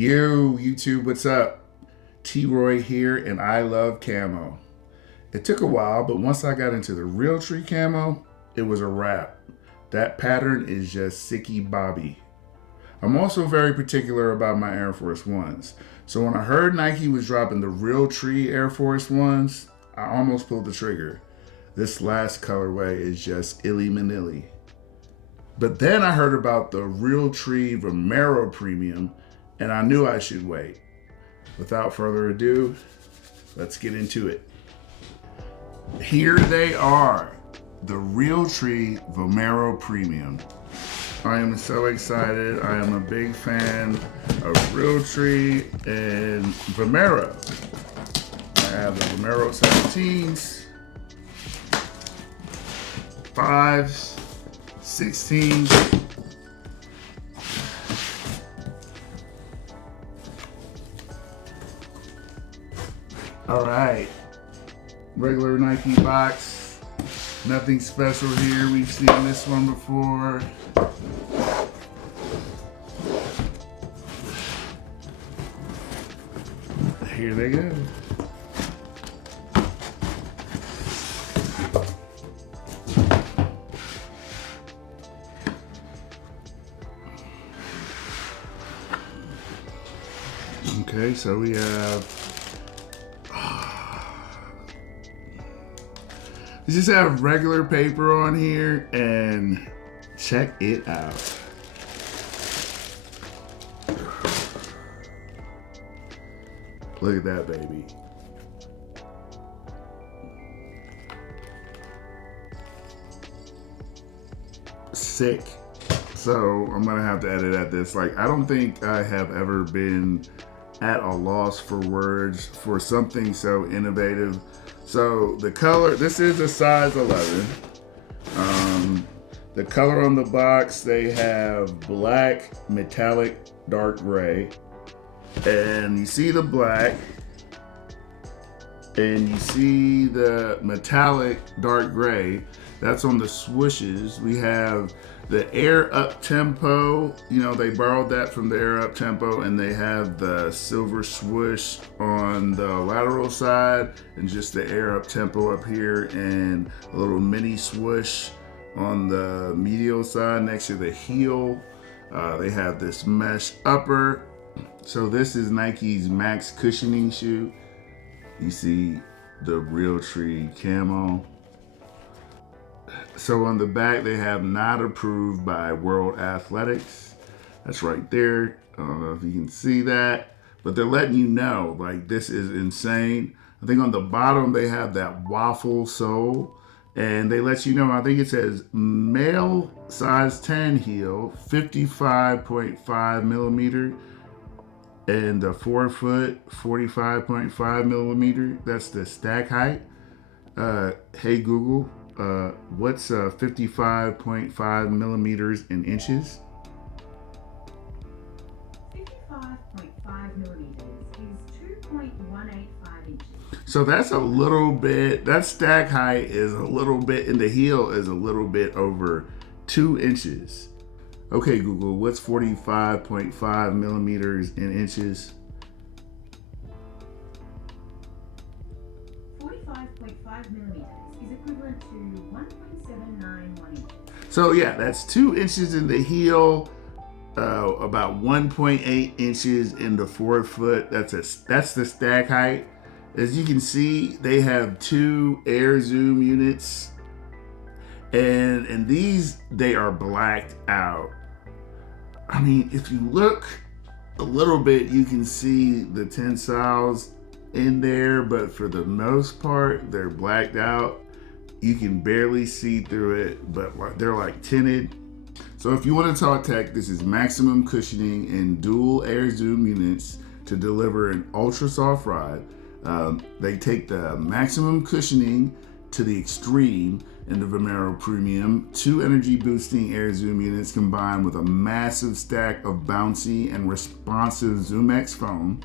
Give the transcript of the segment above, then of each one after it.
Yo, YouTube, what's up? T-Roy here, and I love camo. It took a while, but once I got into the Realtree camo, it was a wrap. That pattern is just sicky bobby. I'm also very particular about my Air Force Ones. So when I heard Nike was dropping the Realtree Air Force Ones, I almost pulled the trigger. This last colorway is just illy manilly. But then I heard about the Realtree Vomero Premium, and I knew I should wait. Without further ado, let's get into it. Here they are, the Realtree Vomero Premium. I am so excited. I am a big fan of Realtree and Vomero. I have the Vomero 17s, 5s, 16s, all right, regular Nike box, nothing special here. We've seen this one before. Here they go. Okay, so we have we just have regular paper on here, and check it out. Look at that baby. Sick. So I'm gonna have to edit at this. Like, I don't think I have ever been at a loss for words for something so innovative. So the color, this is a size 11. The color on the box, they have black, metallic, dark gray. And you see the black, and you see the metallic dark gray. That's on the swooshes. We have the Air Up Tempo. You know, they borrowed that from the Air Up Tempo, and they have the silver swoosh on the lateral side, and just the Air Up Tempo up here, and a little mini swoosh on the medial side next to the heel. They have this mesh upper. So this is Nike's max cushioning shoe. You see the Realtree camo. So on the back, they have not approved by World Athletics. That's right there. I don't know if you can see that, but they're letting you know, like, this is insane. I think on the bottom, they have that waffle sole, and they let you know, I think it says male size 10 heel, 55.5 millimeter, and the 4 foot, 45.5 millimeter. That's the stack height. Hey Google, what's 55.5 millimeters in inches? 55.5 millimeters is 2.185 inches. So that's a little bit, that stack height is a little bit, and the heel is a little bit over 2 inches. Okay, Google, what's 45.5 millimeters in inches? 45.5 millimeters is equivalent to 1.791 inches. So yeah, that's 2 inches in the heel, about 1.8 inches in the 4 foot. That's the stack height. As you can see, they have 2 air zoom units, and these, they are blacked out. I mean, if you look a little bit, you can see the tensiles in there, but for the most part, they're blacked out. You can barely see through it, but they're like tinted. So if you want to talk tech, this is maximum cushioning and dual air zoom units to deliver an ultra soft ride. They take the maximum cushioning to the extreme in the Vomero Premium. 2 energy boosting air zoom units combined with a massive stack of bouncy and responsive ZoomX foam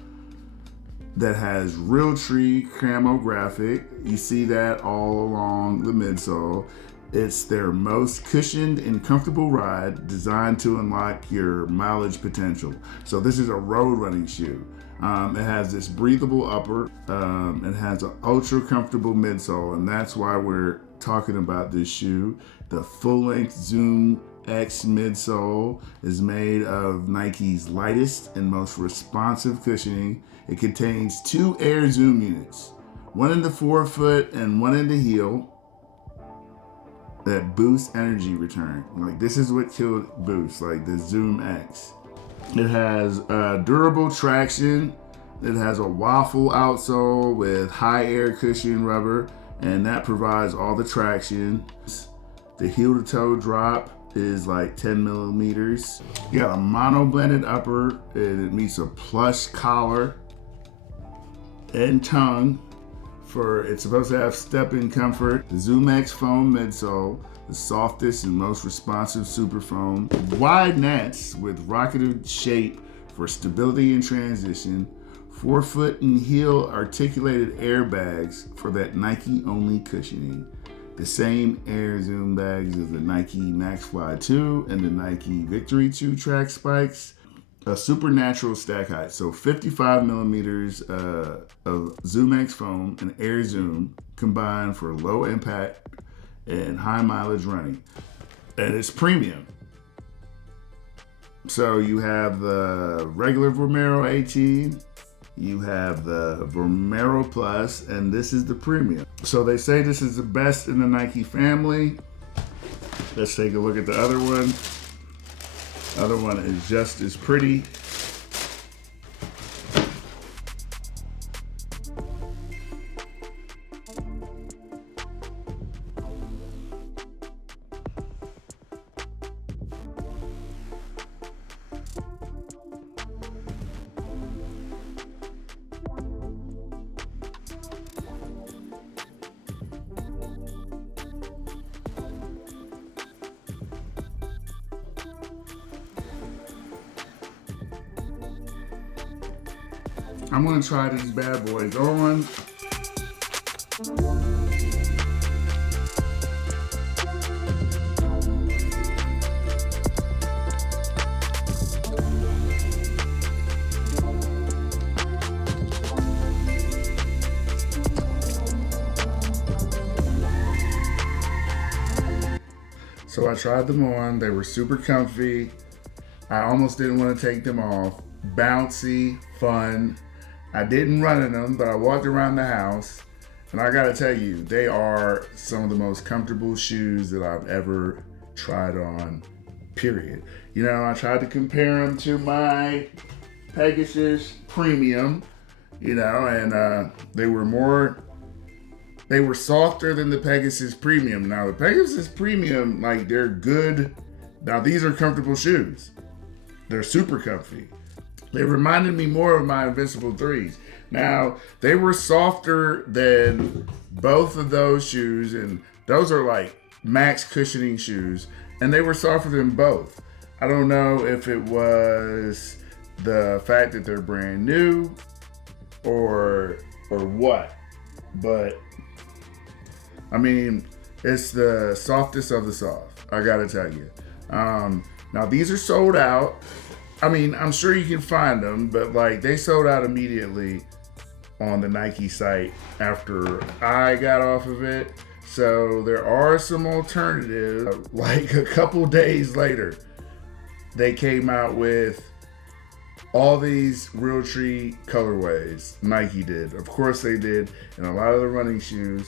that has Realtree camo graphic. You see that all along the midsole. It's their most cushioned and comfortable ride, designed to unlock your mileage potential. So this is a road running shoe. It has this breathable upper. It has an ultra comfortable midsole, and that's why we're talking about this shoe. The full-length Zoom X midsole is made of Nike's lightest and most responsive cushioning. It contains 2 air zoom units, one in the forefoot and one in the heel, that boosts energy return. Like, this is what killed Boost, like the Zoom X. It has durable traction. It has a waffle outsole with high air cushion rubber, and that provides all the traction. The heel to toe drop is like 10 millimeters. You got a mono blended upper, and it meets a plush collar and tongue. It's supposed to have step-in comfort. The Zoom X foam midsole, the softest and most responsive super foam. Wide nets with rocketed shape for stability and transition. Forefoot and heel articulated airbags for that Nike-only cushioning. The same air zoom bags as the Nike Max Fly 2 and the Nike Victory 2 track spikes. A supernatural stack height, so 55 millimeters of Zoom X foam and air zoom combined for low impact and high mileage running. And it's premium. So you have the regular Vomero 18, you have the Vomero Plus, and this is the premium. So they say this is the best in the Nike family. Let's take a look at the other one. Other one is just as pretty. I'm gonna try these bad boys on. So I tried them on. They were super comfy. I almost didn't want to take them off. Bouncy, fun. I didn't run in them, but I walked around the house, and I gotta tell you, they are some of the most comfortable shoes that I've ever tried on, period. You know, I tried to compare them to my Pegasus Premium, you know, and they were softer than the Pegasus Premium. Now, the Pegasus Premium, like, they're good. Now, these are comfortable shoes. They're super comfy. They reminded me more of my Invincible 3s. Now, they were softer than both of those shoes, and those are like max cushioning shoes, and they were softer than both. I don't know if it was the fact that they're brand new or what, but I mean, it's the softest of the soft, I gotta tell you. Now, these are sold out. I mean, I'm sure you can find them, but like, they sold out immediately on the Nike site after I got off of it. So there are some alternatives. Like, a couple days later, they came out with all these Realtree colorways. Nike did. Of course they did, and a lot of the running shoes.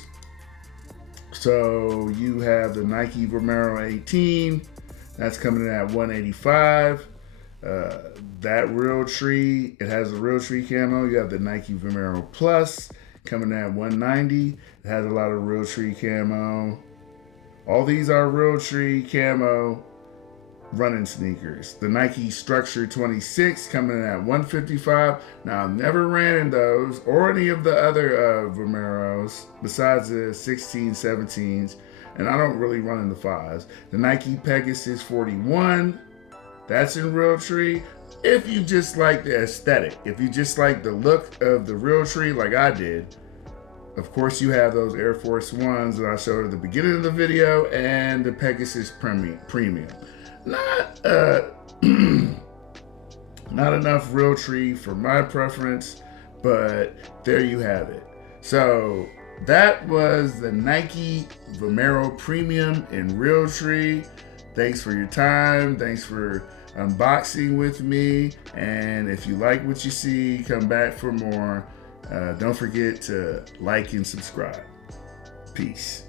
So you have the Nike Vomero 18. That's coming in at $185. That Realtree, it has a Realtree camo. You have the Nike Vomero Plus coming in at $190. It has a lot of Realtree camo. All these are Realtree camo running sneakers. The Nike Structure 26 coming in at $155. Now, I've never ran in those or any of the other Vomeros besides the 16, 17s, and I don't really run in the 5s. The Nike Pegasus 41, that's in Realtree. If you just like the aesthetic, if you just like the look of the Realtree like I did, Of course, you have those Air Force Ones that I showed at the beginning of the video, and the Pegasus Premium. Not not enough Realtree for my preference, but there you have it. So that was the Nike Vomero Premium in Realtree. Thanks for your time. Thanks for unboxing with me. And if you like what you see, come back for more. Don't forget to like and subscribe. Peace.